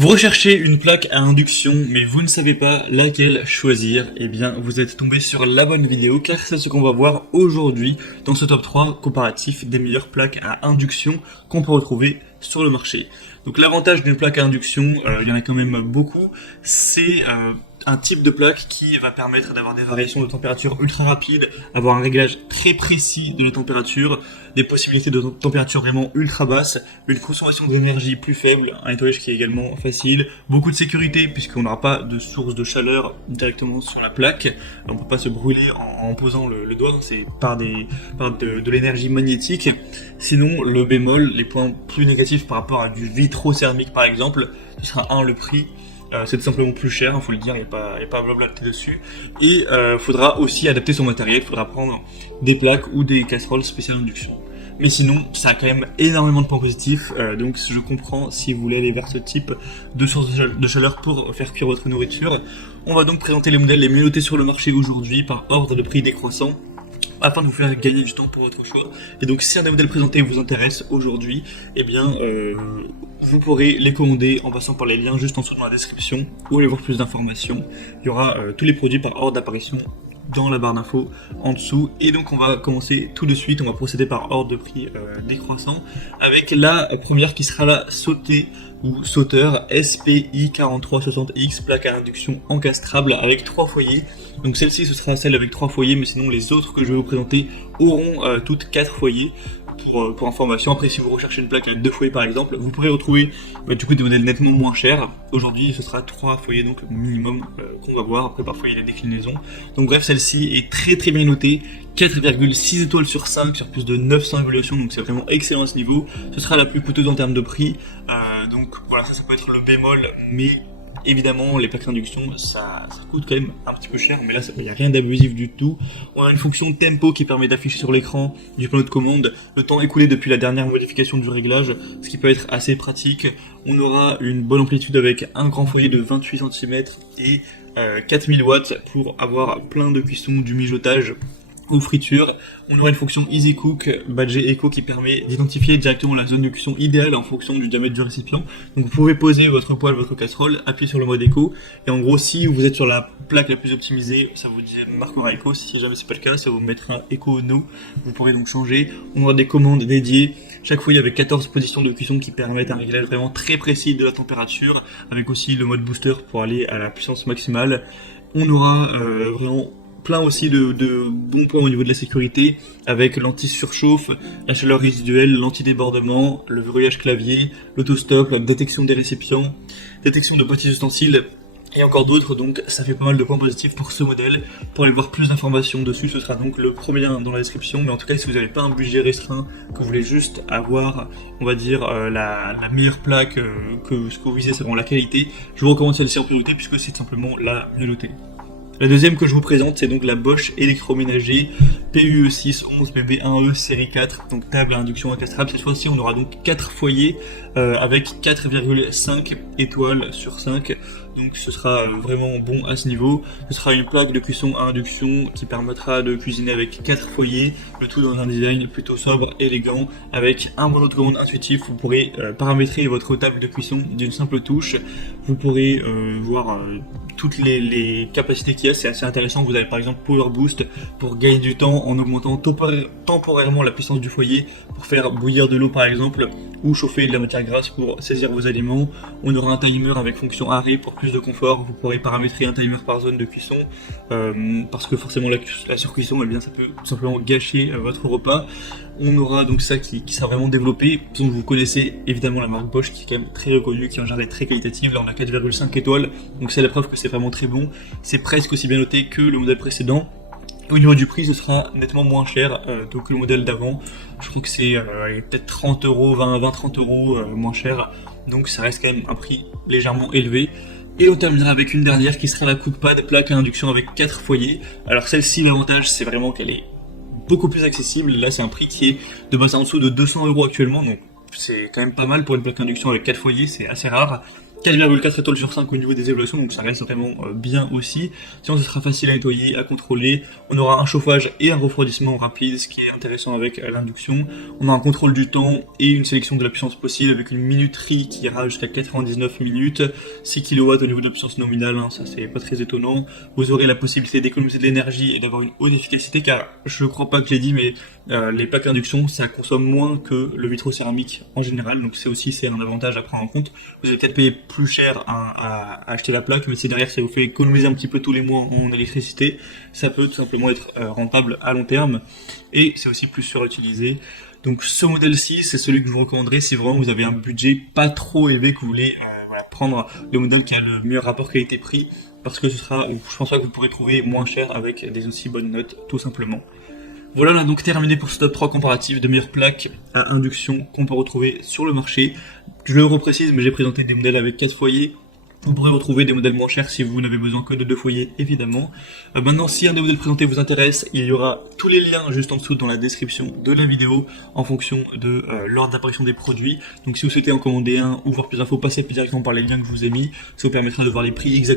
Vous recherchez une plaque à induction, mais vous ne savez pas laquelle choisir, eh bien vous êtes tombé sur la bonne vidéo, car c'est ce qu'on va voir aujourd'hui dans ce top 3 comparatif des meilleures plaques à induction qu'on peut retrouver sur le marché. Donc l'avantage d'une plaque à induction, il y en a quand même beaucoup, c'est un type de plaque qui va permettre d'avoir des variations de température ultra rapides, avoir un réglage très précis de la température, des possibilités de température vraiment ultra basse, une consommation d'énergie plus faible, un nettoyage qui est également facile, beaucoup de sécurité puisqu'on n'aura pas de source de chaleur directement sur la plaque, on ne peut pas se brûler en posant le doigt, c'est par de l'énergie magnétique. Sinon, le bémol, les points plus négatifs par rapport à du vitrocéramique par exemple, ce sera le prix. C'est tout simplement plus cher, il faut le dire, il n'y a pas à blablater dessus. Et faudra aussi adapter son matériel, il faudra prendre des plaques ou des casseroles spéciales induction. Mais sinon, ça a quand même énormément de points positifs, donc je comprends si vous voulez aller vers ce type de source de chaleur pour faire cuire votre nourriture. On va donc présenter les modèles les mieux notés sur le marché aujourd'hui par ordre de prix décroissant, afin de vous faire gagner du temps pour votre choix. Et donc si un des modèles présentés vous intéresse aujourd'hui, eh bien vous pourrez les commander en passant par les liens juste en dessous dans la description ou aller voir plus d'informations. Il y aura tous les produits par ordre d'apparition dans la barre d'infos en dessous. Et donc on va commencer tout de suite, on va procéder par ordre de prix décroissant avec la première qui sera la Sauter ou Sauter SPI 4360X, plaque à induction encastrable avec 3 foyers. Donc celle-ci ce sera celle avec 3 foyers, mais sinon les autres que je vais vous présenter auront toutes 4 foyers. Pour information, après si vous recherchez une plaque avec 2 foyers par exemple, vous pourrez retrouver du coup des modèles nettement moins chers. Aujourd'hui ce sera 3 foyers donc minimum qu'on va voir, après parfois il y a des déclinaisons. Donc bref, celle-ci est très bien notée, 4,6 étoiles sur 5 sur plus de 900 évaluations, donc c'est vraiment excellent à ce niveau. Ce sera la plus coûteuse en termes de prix, donc voilà, ça peut être le bémol, mais évidemment, les plaques d'induction, ça coûte quand même un petit peu cher, mais là, il n'y a rien d'abusif du tout. On a une fonction tempo qui permet d'afficher sur l'écran du panneau de commande le temps écoulé depuis la dernière modification du réglage, ce qui peut être assez pratique. On aura une bonne amplitude avec un grand foyer de 28 cm et 4000 watts pour avoir plein de cuisson, du mijotage ou friture. On aura une fonction Easy Cook badgée Eco qui permet d'identifier directement la zone de cuisson idéale en fonction du diamètre du récipient. Donc vous pouvez poser votre poêle, votre casserole, appuyer sur le mode Eco, et en gros si vous êtes sur la plaque la plus optimisée, ça vous marquera Eco. Si jamais c'est pas le cas, ça vous mettra Eco No. Vous pourrez donc changer. On aura des commandes dédiées, chaque foyer avec 14 positions de cuisson qui permettent un réglage vraiment très précis de la température, avec aussi le mode booster pour aller à la puissance maximale. On aura vraiment plein aussi de bons points au niveau de la sécurité, avec l'anti-surchauffe, la chaleur résiduelle, l'anti-débordement, le verrouillage clavier, l'autostop, la détection des récipients, détection de petits ustensiles, et encore d'autres. Donc ça fait pas mal de points positifs pour ce modèle. Pour aller voir plus d'informations dessus, ce sera donc le premier lien dans la description, mais en tout cas si vous n'avez pas un budget restreint, que vous voulez juste avoir, on va dire, la meilleure plaque, que ce que vous visez c'est vraiment la qualité, je vous recommande celle-ci en priorité puisque c'est simplement la mieux notée. La deuxième que je vous présente, c'est donc la Bosch électroménager PUE6 11BB1E série 4, donc table à induction encastrable. Cette fois-ci, on aura donc 4 foyers avec 4,5 étoiles sur 5. Donc ce sera vraiment bon à ce niveau. Ce sera une plaque de cuisson à induction qui permettra de cuisiner avec 4 foyers, le tout dans un design plutôt sobre, élégant, avec un panneau de commande intuitif. Vous pourrez paramétrer votre table de cuisson d'une simple touche. Vous pourrez voir toutes les capacités qu'il y a, c'est assez intéressant. Vous avez par exemple Power Boost pour gagner du temps en augmentant temporairement la puissance du foyer pour faire bouillir de l'eau par exemple, ou chauffer de la matière grasse pour saisir vos aliments. On aura un timer avec fonction arrêt pour plus de confort. Vous pourrez paramétrer un timer par zone de cuisson, parce que forcément la surcuisson, eh bien, ça peut tout simplement gâcher votre repas. On aura donc ça qui sera vraiment développé. Donc vous connaissez évidemment la marque Bosch qui est quand même très reconnue, qui est un jardin très qualitatif. Là on a 4,5 étoiles, donc c'est la preuve que c'est vraiment très bon. C'est presque aussi bien noté que le modèle précédent. Au niveau du prix, ce sera nettement moins cher que le modèle d'avant. Je crois que c'est peut-être 30 euros, 20-30 euros moins cher. Donc ça reste quand même un prix légèrement élevé. Et on terminera avec une dernière qui sera la CookPad plaque à induction avec 4 foyers. Alors celle-ci, l'avantage c'est vraiment qu'elle est beaucoup plus accessible. Là c'est un prix qui est de base en dessous de 200 euros actuellement, donc c'est quand même pas mal pour une plaque d'induction avec 4 foyers, c'est assez rare. 4,4 étoiles sur 5 au niveau des évaluations, donc ça reste vraiment bien aussi. Sinon, ce sera facile à nettoyer, à contrôler. On aura un chauffage et un refroidissement rapide, ce qui est intéressant avec l'induction. On a un contrôle du temps et une sélection de la puissance possible avec une minuterie qui ira jusqu'à 99 minutes, 6 kW au niveau de la puissance nominale, hein, ça c'est pas très étonnant. Vous aurez la possibilité d'économiser de l'énergie et d'avoir une haute efficacité, car je crois pas que je l'ai dit, mais les plaques induction, ça consomme moins que le vitrocéramique en général, donc c'est un avantage à prendre en compte. Vous allez peut-être payer plus cher à acheter la plaque, mais si derrière ça vous fait économiser un petit peu tous les mois en électricité, ça peut tout simplement être rentable à long terme, et c'est aussi plus sûr à utiliser. Donc ce modèle-ci, c'est celui que je vous recommanderais si vraiment vous avez un budget pas trop élevé, que vous voulez prendre le modèle qui a le meilleur rapport qualité-prix, parce que je pense pas que vous pourrez trouver moins cher avec des aussi bonnes notes, tout simplement. Voilà, on a donc terminé pour ce top 3 comparatif de meilleures plaques à induction qu'on peut retrouver sur le marché. Je le reprécise, mais j'ai présenté des modèles avec 4 foyers. Vous pourrez retrouver des modèles moins chers si vous n'avez besoin que de 2 foyers, évidemment. Maintenant, si un des modèles présentés vous intéresse, il y aura tous les liens juste en dessous dans la description de la vidéo en fonction de l'ordre d'apparition des produits. Donc si vous souhaitez en commander un ou voir plus d'infos, passez directement par les liens que je vous ai mis. Ça vous permettra de voir les prix exactement